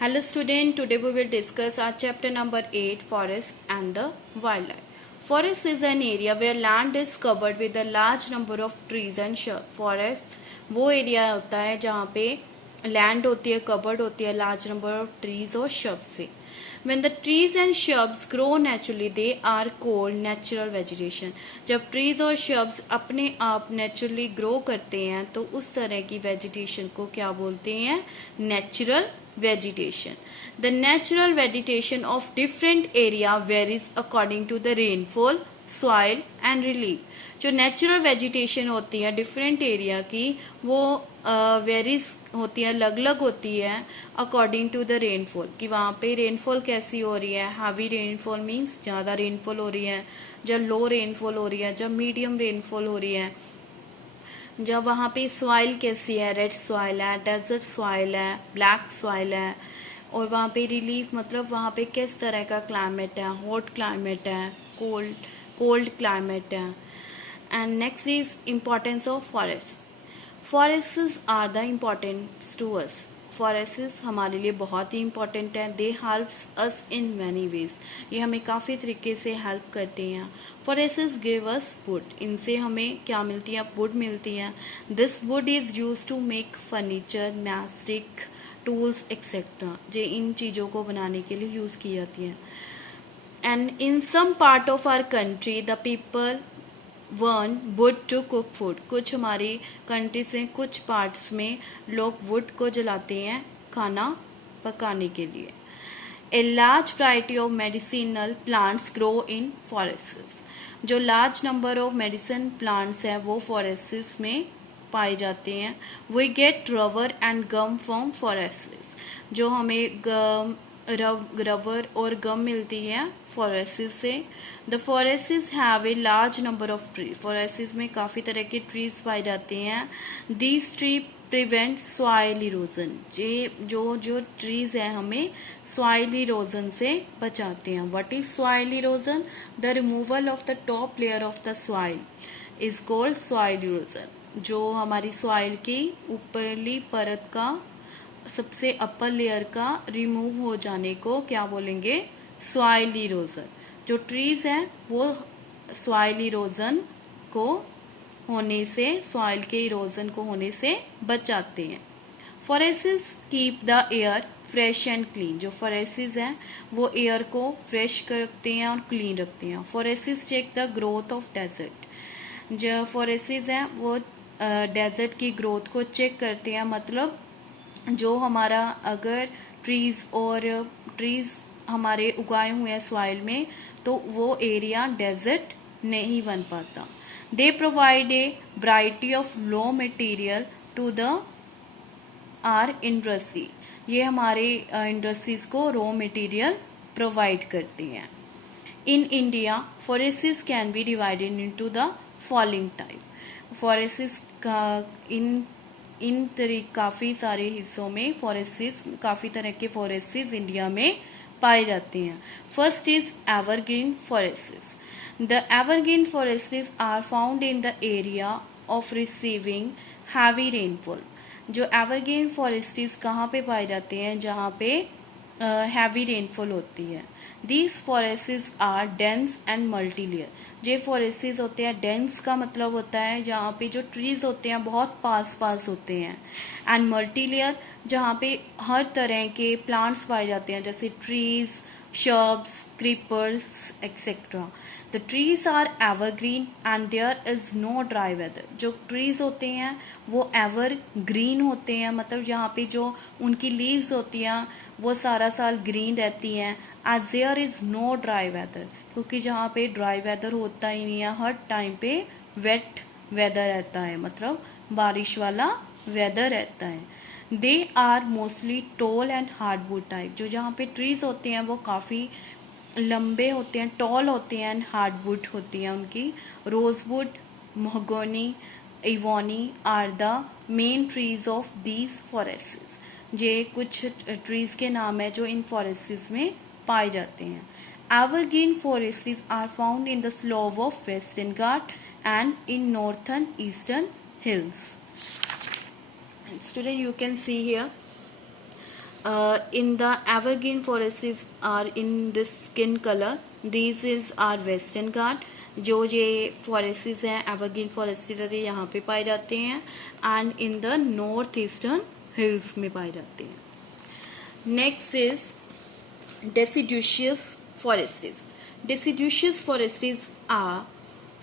Hello student, today we will discuss our chapter number 8, Forest and the Wildlife. Forest is an area where land is covered with a large number of trees and shrubs. Forest वो area होता है जहाँ पे land होती है, covered होती है large number of trees और shrubs से. When the trees and shrubs grow naturally, they are called natural vegetation. जब trees और shrubs अपने आप naturally grow करते हैं तो उस तरह की vegetation को क्या बोलते हैं? Natural vegetation. The natural vegetation of different area varies according to the rainfall, soil and relief. जो नेचुरल वेजिटेशन होती है डिफरेंट एरिया की वो वेरीज होती है, अलग अलग होती है अकॉर्डिंग टू द रेनफॉल, कि वहाँ पे रेनफॉल कैसी हो रही है. हैवी रेनफॉल मीन्स ज़्यादा रेनफॉल हो रही है, जब लो रेनफॉल हो रही है, जब मीडियम रेनफॉल हो रही है, जब वहाँ पे सॉइल कैसी है, रेड सॉइल है, डेजर्ट सॉइल है, ब्लैक सॉइल है, और वहाँ पे रिलीफ मतलब वहाँ पे किस तरह का क्लाइमेट है, हॉट क्लाइमेट है, कोल्ड क्लाइमेट है. And next is importance of forest. Forests are the importance to us. Forests हमारे लिए बहुत ही इम्पोर्टेंट है. They helps us in many ways. ये हमें काफ़ी तरीके से हेल्प करते हैं. Forests give us wood. इनसे हमें क्या मिलती है? वुड मिलती है. This wood is use to make furniture, mastic, tools etcetera. जो इन चीज़ों को बनाने के लिए यूज़ की जाती है. And in some part of our country the people वन वुड टू कुक फूड. कुछ हमारी कंट्री से कुछ पार्ट्स में लोग वुड को जलाते हैं खाना पकाने के लिए. A large variety of medicinal plants grow in forests. जो large number of medicine plants हैं वो फॉरेस्ट्स में पाए जाते हैं. We get rubber and gum from forests. जो हमें रबर और गम मिलती है फॉरेस्ट्स से. The forests have a large number of tree. Forests में काफ़ी तरह के ट्रीज पाए जाते हैं. These tree prevent soil erosion. जो ट्रीज हैं हमें सॉइल इरोजन से बचाते हैं. What is soil erosion? The removal of the top layer of the soil is called soil erosion. जो हमारी सॉइल की ऊपरली परत का सबसे अपर लेयर का रिमूव हो जाने को क्या बोलेंगे? Soil erosion. जो ट्रीज हैं वो सॉइल इरोजन को होने से, सॉइल के इरोजन को होने से बचाते हैं. Forests keep the air fresh and clean. जो फॉरेस्ट्स हैं वो एयर को फ्रेश रखते हैं और क्लीन रखते हैं. Forests check the growth of desert. जो फॉरेस्ट्स हैं वो डेजर्ट की ग्रोथ को चेक करते हैं. मतलब जो हमारा अगर ट्रीज हमारे उगाए हुए हैं सॉइल में तो वो एरिया डेजर्ट नहीं बन पाता. They provide a variety of low material to the raw industry. ये हमारे इंडस्ट्रीज को रॉ मटेरियल प्रोवाइड करती हैं. In India forests can be divided into the following type. Forests का काफ़ी सारे हिस्सों में फॉरेस्ट्स, काफ़ी तरह के फॉरेस्ट्स इंडिया में पाए जाते हैं. First is evergreen forests. The evergreen forests are found in the area of receiving heavy rainfall. जो एवरग्रीन फॉरेस्ट्स कहाँ पे पाए जाते हैं? जहाँ पे हैवी रेनफॉल होती है. These forests are dense and multi layer. जे फॉरेस्ट्स होते हैं, डेंस का मतलब होता है जहाँ पे जो ट्रीज होते हैं बहुत पास पास होते हैं. एंड मल्टी लेयर जहाँ पे हर तरह के प्लांट्स पाए जाते हैं जैसे trees, shrubs, creepers, etc. The trees are evergreen and there is no dry weather. जो trees होते हैं वो evergreen होते हैं, मतलब जहाँ पे जो उनकी leaves होती हैं वो सारा साल green रहती हैं. As there is no dry weather, क्योंकि जहाँ पे dry weather होता ही नहीं है, हर टाइम पे wet weather रहता है, मतलब बारिश वाला weather रहता है. They are mostly tall and hardwood type. जो जहाँ पे ट्रीज होते हैं वो काफ़ी लंबे होते हैं, टॉल होते हैं एंड हार्डवुड होती हैं उनकी. Rosewood, mahogany, ebony are the main trees of these forests. ये कुछ ट्रीज के नाम है जो इन फॉरेस्ट्स में पाए जाते हैं. Evergreen forests are found in the slope of western Ghat and in northern eastern hills. Student, you can see here in the evergreen forests are in this skin color. These is our western Ghat. जो ये forests हैं evergreen forests है यहाँ पे पाए जाते हैं and in the north eastern hills में पाए जाते हैं. Next is deciduous forests. Deciduous forests are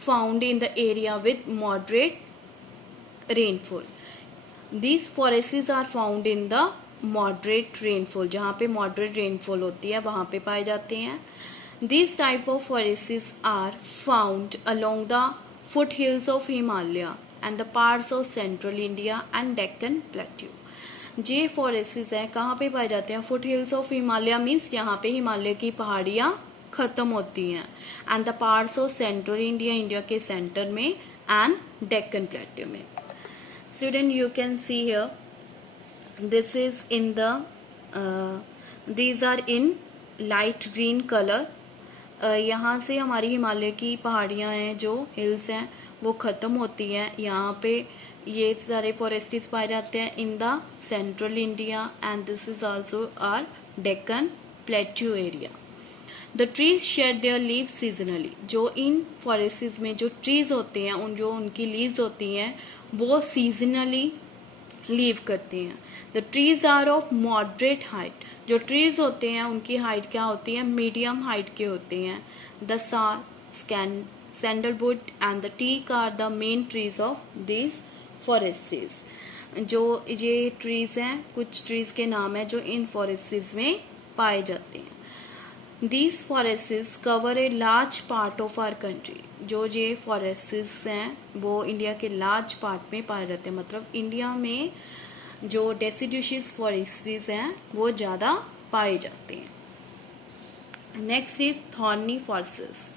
found in the area with moderate rainfall. These forests are found in the moderate rainfall. जहाँ पे moderate rainfall होती है वहाँ पे पाए जाते हैं. These type of forests are found along the foothills of Himalaya and the parts of central India and Deccan Plateau. जे फॉरेस्ट्स हैं कहाँ पे पाए जाते हैं? Foothills of Himalaya means यहाँ पे हिमालय की पहाड़ियाँ खत्म होती हैं and the parts of central India, India के सेंटर में एंड डेक्कन प्लेट्यू में. Student you can see here this is in the these are in light green colour. यहाँ से हमारी हिमालय की पहाड़ियाँ हैं जो हिल्स हैं वो ख़त्म होती हैं. यहाँ पे ये सारे फॉरेस्ट्स पाए जाते हैं in the central India and this is also are Deccan plateau area. The trees shed their leave seasonally. जो इन फॉरेस्ट्स में जो ट्रीज होते हैं जो उनकी लीव्स होती हैं वो सीजनली लीव करती हैं. The trees are of moderate height. जो ट्रीज होते हैं उनकी हाइट क्या होती है? मीडियम हाइट के होते हैं. The sal, sandalwood and the teak are the main trees of this forests. जो ये ट्रीज हैं कुछ ट्रीज के नाम है जो इन फॉरेस्ट्स में पाए जाते हैं. These forests cover a large part of our country. जो ये फॉरेस्ट्स हैं वो इंडिया के लार्ज पार्ट में पाए जाते हैं. मतलब इंडिया में जो डेसिडुशियस फॉरेस्ट्स हैं वो ज़्यादा पाए जाते हैं. Next is thorny forests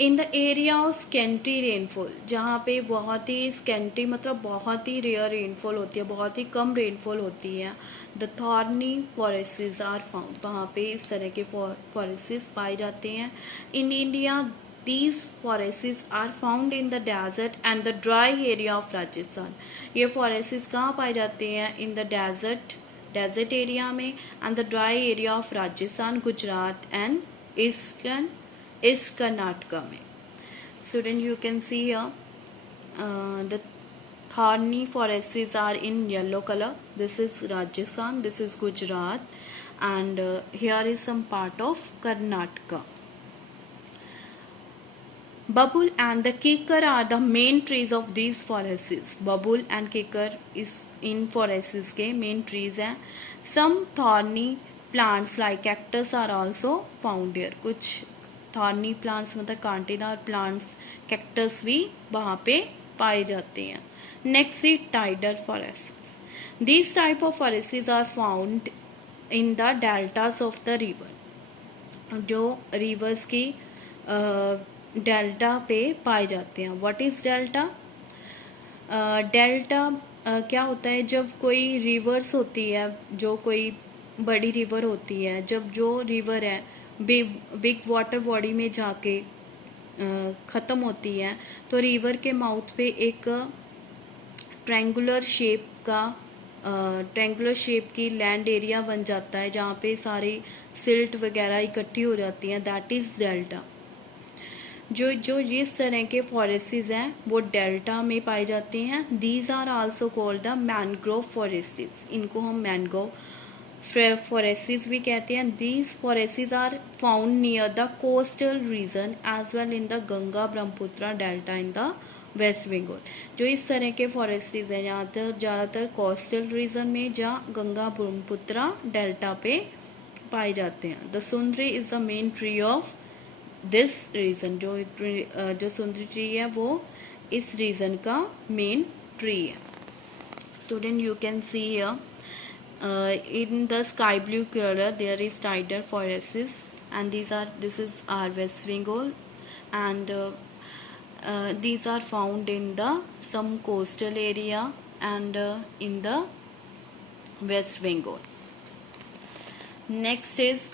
in the area of scanty rainfall. जहाँ पे बहुत ही स्केंटी मतलब बहुत ही रेयर रेनफॉल होती है, बहुत ही कम रेनफॉल होती है. The thorny forests are found. वहाँ पे इस तरह के फॉरेस्ट्स पाए जाते हैं. In India these forests are found in the desert and the dry area of Rajasthan. ये फॉरेस्ट्स कहाँ पाए जाते हैं? इन द डेजर्ट एरिया में and the dry area of Rajasthan, Gujarat and eastern is Karnataka में. Student you can see here the thorny forests are in yellow color. This is Rajasthan, this is Gujarat and here is some part of Karnataka. Babul and the kikar are the main trees of these forests. Babul and kikar is in forests के main trees हैं. Some thorny plants like cactus are also found here. कुछ thorny plants मतलब कांटेदार plants cactus भी वहाँ पे पाए जाते हैं. Next is tidal forests. These type of forests are found in the deltas of the river. जो रिवर्स की डेल्टा पे पाए जाते हैं. What is delta? डेल्टा क्या होता है? जब कोई रिवर्स होती है, जो कोई बड़ी रिवर होती है, जब जो रिवर है बिग वाटर बॉडी में जाके ख़त्म होती है तो रिवर के माउथ पे एक ट्रायंगुलर शेप की लैंड एरिया बन जाता है जहाँ पे सारी सिल्ट वगैरह इकट्ठी हो जाती हैं. That is delta. जो इस तरह के फॉरेस्ट्स हैं वो डेल्टा में पाए जाते हैं. These are also called the mangrove forests. इनको हम मैनग्रोव फॉरेस्ट्स भी कहते हैं. These forests are found near the coastal region as well in the Ganga Brahmaputra delta in the West Bengal. जो इस तरह के फॉरेस्ट्स हैं यहाँ पर ज़्यादातर कोस्टल रीजन में जहाँ गंगा ब्रह्मपुत्र डेल्टा पे पाए जाते हैं. The sundari is the main tree of this region. जो सुंदरी ट्री है वो इस रीजन का मेन ट्री है. Student you can see here in the sky blue color there is tidal forests and this is our West Bengal and these are found in the some coastal area and in the West Bengal. Next is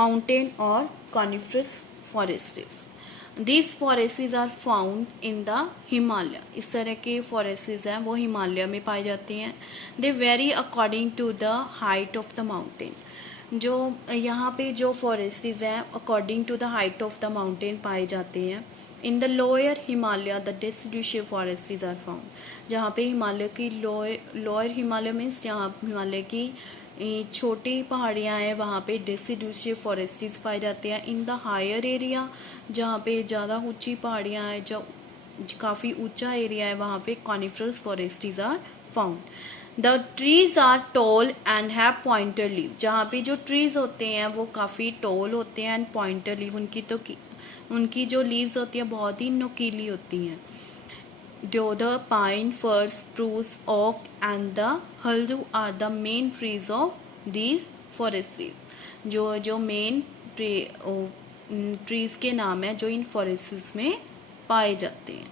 mountain or coniferous forests. These forests are found in the Himalaya. इस तरह के forests हैं वो हिमालय में पाए जाते हैं. They vary according to the height of the mountain. जो यहाँ पे जो forests हैं according to the height of the mountain पाए जाते हैं. In the lower Himalaya, the deciduous forests are found. जहाँ पे हिमालय की lower हिमालय मीन्स जहाँ हिमालय की छोटी पहाड़ियाँ हैं वहाँ पे deciduous forests पाए जाते हैं. इन द हायर एरिया जहाँ पे ज़्यादा ऊंची पहाड़ियाँ हैं, जो काफ़ी ऊंचा एरिया है, वहाँ पे coniferous forests are found. The trees are tall and have pointer leave. जहाँ पे जो ट्रीज होते हैं वो काफ़ी टॉल होते हैं एंड पॉइंटर लीव, उनकी जो लीव्स होती हैं बहुत ही नुकीली होती हैं. Deodar, pine, fir, spruce, oak and the haldu are the main trees of these forest trees. जो मेन ट्रीज के नाम है जो इन फॉरेस्ट्स में पाए जाते हैं.